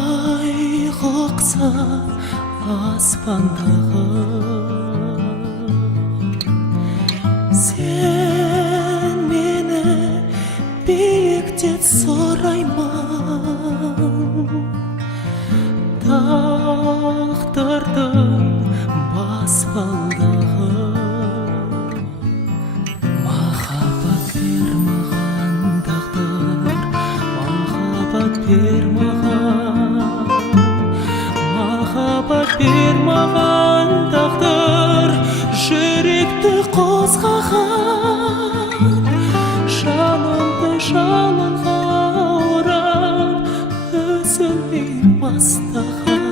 ай қоқса аспандағы сен мені биіктен сұраймын тағдырдың баспалдағы махаббат бер маған тағдыр махаббат бер маған махаббат бер маған тағдыр жүректі қозғаған жанымды жалынға орап үзілмей бастаған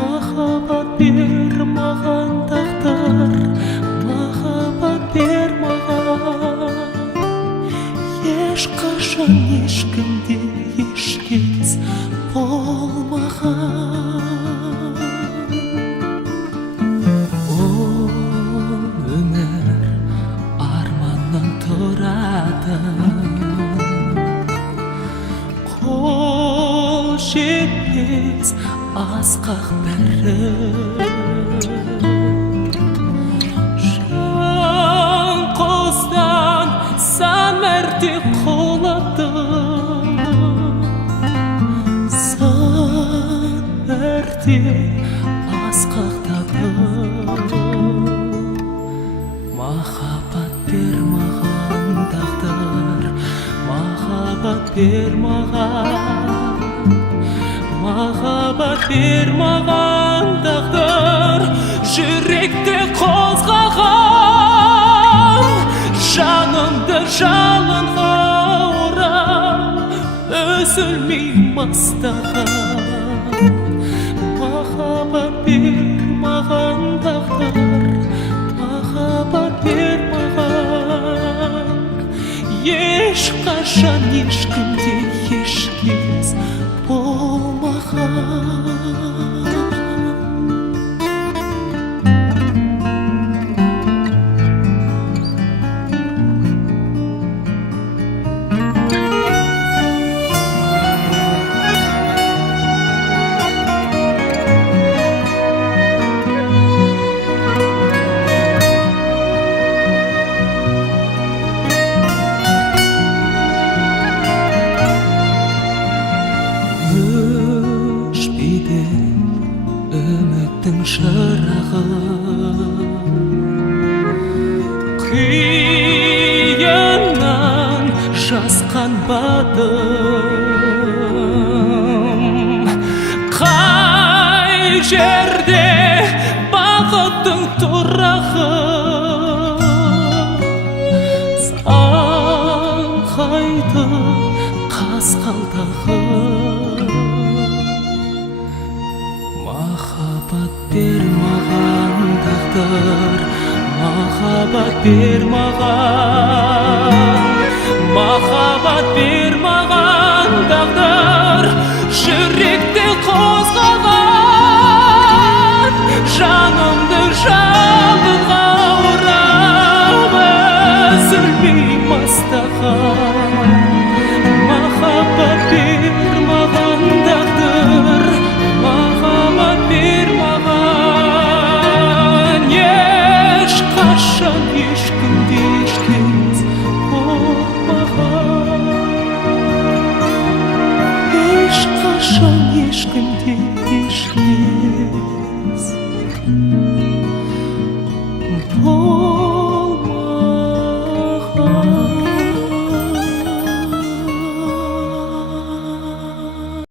махаббат бер маған тағдыр махаббат бер маған ешқашан ешкімде ешкез болмаған ол өмір арманнан тұрады қол жетпес асқақ бірі жан қостан сан мәрте құладым сан мәрте асқақтадым махаббат бер маған тағдыр махаббат бер маған махаббат бер маған тағдыр жүректі қозғаған жанымды жалынға орап үзілмей бастаған махаббат бер маған тағдыр махаббат бер маған ешқашан ешкімде ешкез болмаған өшпейді үміттің шырағы қияннан жасқан бадым қай жерде бақыттың тұрағы саңқайды қасқалдағы махаббат бер маған тағдыр махаббат бер маған махаббат бер маған тағдыр жүректі қозғаған жанымды жалынға орап үзілмей бастаған